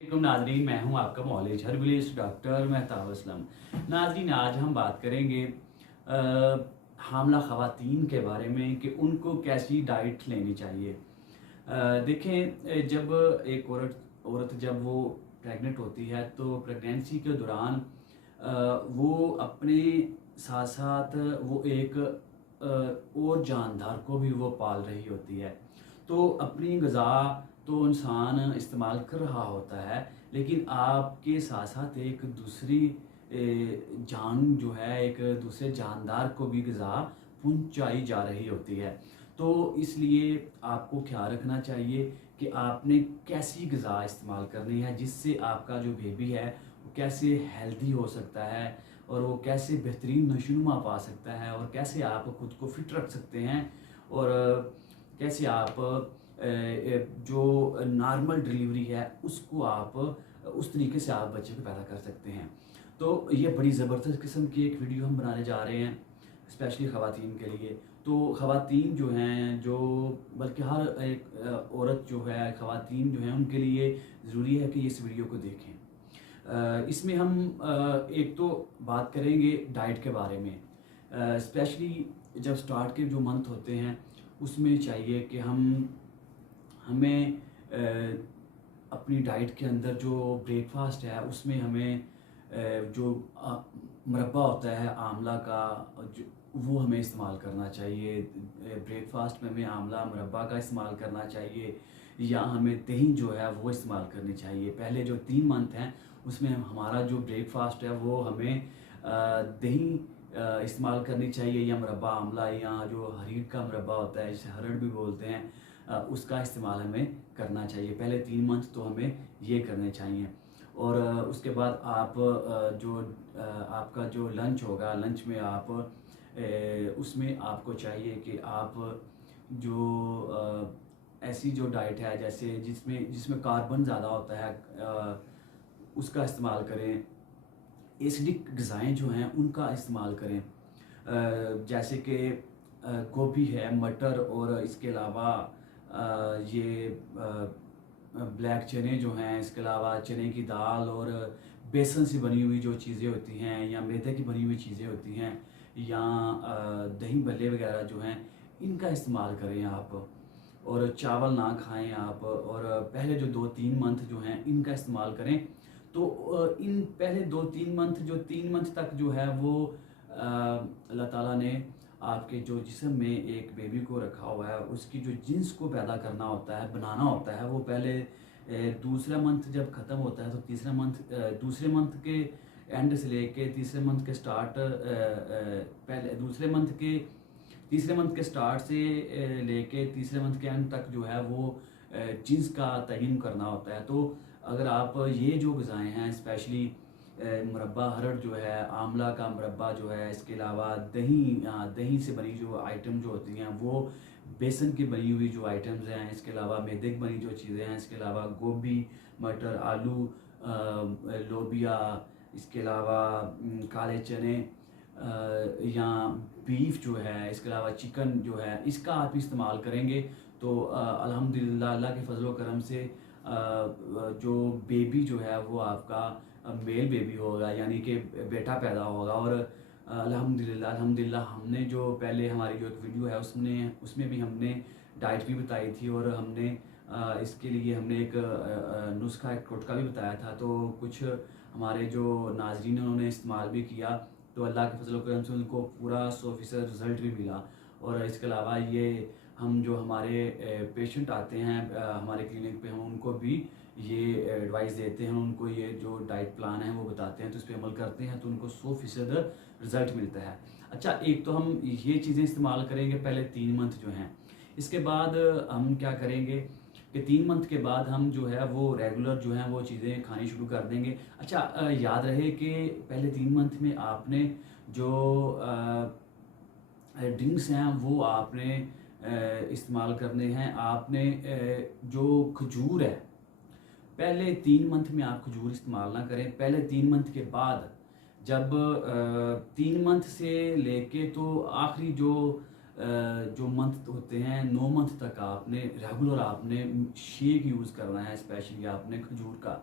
वालेकुम नाजरीन, मैं हूं आपका मौलिज हर्बलिस्ट डॉक्टर मेहताब असलम। नाजरीन, आज हम बात करेंगे हामला ख़वातीन के बारे में कि उनको कैसी डाइट लेनी चाहिए। देखें, जब एक औरत जब वो प्रेग्नेंट होती है तो प्रेगनेंसी के दौरान वो अपने साथ साथ वो एक और जानदार को भी वो पाल रही होती है। तो अपनी ग़िज़ा तो इंसान इस्तेमाल कर रहा होता है, लेकिन आपके साथ साथ एक दूसरी जान जो है, एक दूसरे जानदार को भी ग़िज़ा पहुंचाई जा रही होती है। तो इसलिए आपको ख्याल रखना चाहिए कि आपने कैसी ग़िज़ा इस्तेमाल करनी है, जिससे आपका जो बेबी है वो कैसे हेल्दी हो सकता है और वो कैसे बेहतरीन नशोनुमा पा सकता है और कैसे आप ख़ुद को फिट रख सकते हैं और कैसे आप जो नॉर्मल डिलीवरी है उसको आप उस तरीके से आप बच्चे को पैदा कर सकते हैं। तो ये बड़ी ज़बरदस्त किस्म की एक वीडियो हम बनाने जा रहे हैं स्पेशली ख़वातीन के लिए। तो ख़वातीन जो हैं, जो बल्कि हर एक औरत जो है, ख़वातीन जो हैं, उनके लिए ज़रूरी है कि इस वीडियो को देखें। इसमें हम एक तो बात करेंगे डाइट के बारे में। स्पेशली जब स्टार्ट के जो मंथ होते हैं उसमें चाहिए कि हमें अपनी डाइट के अंदर जो ब्रेकफास्ट है उसमें हमें जो मुरब्बा होता है आंवला का, जो वो हमें इस्तेमाल करना चाहिए। ब्रेकफास्ट में हमें आंवला मुरब्बा का इस्तेमाल करना चाहिए, या हमें दही जो है वो इस्तेमाल करनी चाहिए। पहले जो 3 मंथ हैं उसमें हमारा जो ब्रेकफास्ट है वो हमें दही इस्तेमाल करनी चाहिए, या मुरब्बा आंवला, या जो हरीड़ का मुरब्बा होता है जिसे हरड़ भी बोलते हैं, उसका इस्तेमाल हमें करना चाहिए। पहले 3 मंथ तो हमें ये करने चाहिए। और उसके बाद आप जो आपका जो लंच होगा, लंच में आप उसमें आपको चाहिए कि आप जो ऐसी जो डाइट है जैसे जिसमें कार्बन ज़्यादा होता है उसका इस्तेमाल करें। एसिडिक ग़िज़ाएँ जो हैं उनका इस्तेमाल करें, जैसे कि गोभी है, मटर, और इसके अलावा ये ब्लैक चने जो हैं, इसके अलावा चने की दाल और बेसन से बनी हुई जो चीज़ें होती हैं, या मैदे की बनी हुई चीज़ें होती हैं, या दही भल्ले वगैरह जो हैं, इनका इस्तेमाल करें आप। और चावल ना खाएं आप, और पहले जो 2-3 मंथ जो हैं इनका इस्तेमाल करें। तो इन पहले 2-3 मंथ, जो 3 मंथ तक जो है वो अल्लाह ताला ने आपके जो जिस्म में एक बेबी को रखा हुआ है उसकी जो जिन्स को पैदा करना होता है, बनाना होता है, वो पहले दूसरा मंथ जब ख़त्म होता है तो तीसरा मंथ, दूसरे मंथ के एंड से लेके तीसरे मंथ के स्टार्ट, पहले दूसरे मंथ के तीसरे मंथ के स्टार्ट से लेके तीसरे मंथ के एंड तक जो है वो जिन्स का तयन करना होता है। तो अगर आप ये जो ग़िज़ाएँ हैं, स्पेशली मुरब्बा हरड़ जो है, आंवला का मुरब्बा जो है, इसके अलावा दही से बनी जो आइटम जो होती हैं वो, बेसन की बनी हुई जो आइटम्स हैं, इसके अलावा मैदे की बनी जो चीज़ें हैं, इसके अलावा गोभी, मटर, आलू, लोबिया, इसके अलावा काले चने, या बीफ जो है, इसके अलावा चिकन जो है, इसका आप इस्तेमाल करेंगे तो अल्हम्दुलिल्लाह अल्लाह के फजल करम से जो बेबी जो है वो आपका मेल बेबी होगा, यानी कि बेटा पैदा होगा। और अल्हम्दुलिल्लाह हमने जो पहले हमारी जो एक वीडियो है उसमें भी हमने डाइट भी बताई थी, और हमने इसके लिए हमने एक नुस्खा, एक टोटका भी बताया था। तो कुछ हमारे जो नाज़रीन उन्होंने इस्तेमाल भी किया, तो अल्लाह के फजल करम से उनको पूरा 100% रिज़ल्ट भी मिला। और इसके अलावा ये हम जो हमारे पेशेंट आते हैं हमारे क्लिनिक पे, हम उनको भी ये एडवाइस देते हैं, उनको ये जो डाइट प्लान है वो बताते हैं, तो इस पर अमल करते हैं तो उनको 100% रिज़ल्ट मिलता है। अच्छा, एक तो हम ये चीज़ें इस्तेमाल करेंगे पहले 3 मंथ जो हैं। इसके बाद हम क्या करेंगे कि 3 मंथ के बाद हम जो है वो रेगुलर जो है वो चीज़ें खानी शुरू कर देंगे। अच्छा, याद रहे कि पहले 3 मंथ में आपने जो ड्रिंक्स हैं वो आपने इस्तेमाल करने हैं। आपने जो खजूर है, पहले 3 मंथ में आप खजूर इस्तेमाल ना करें। पहले 3 मंथ के बाद, जब 3 मंथ से लेके तो आखिरी जो मंथ होते हैं 9 मंथ तक आपने रेगुलर आपने शेक यूज़ करना है, स्पेशली आपने खजूर का।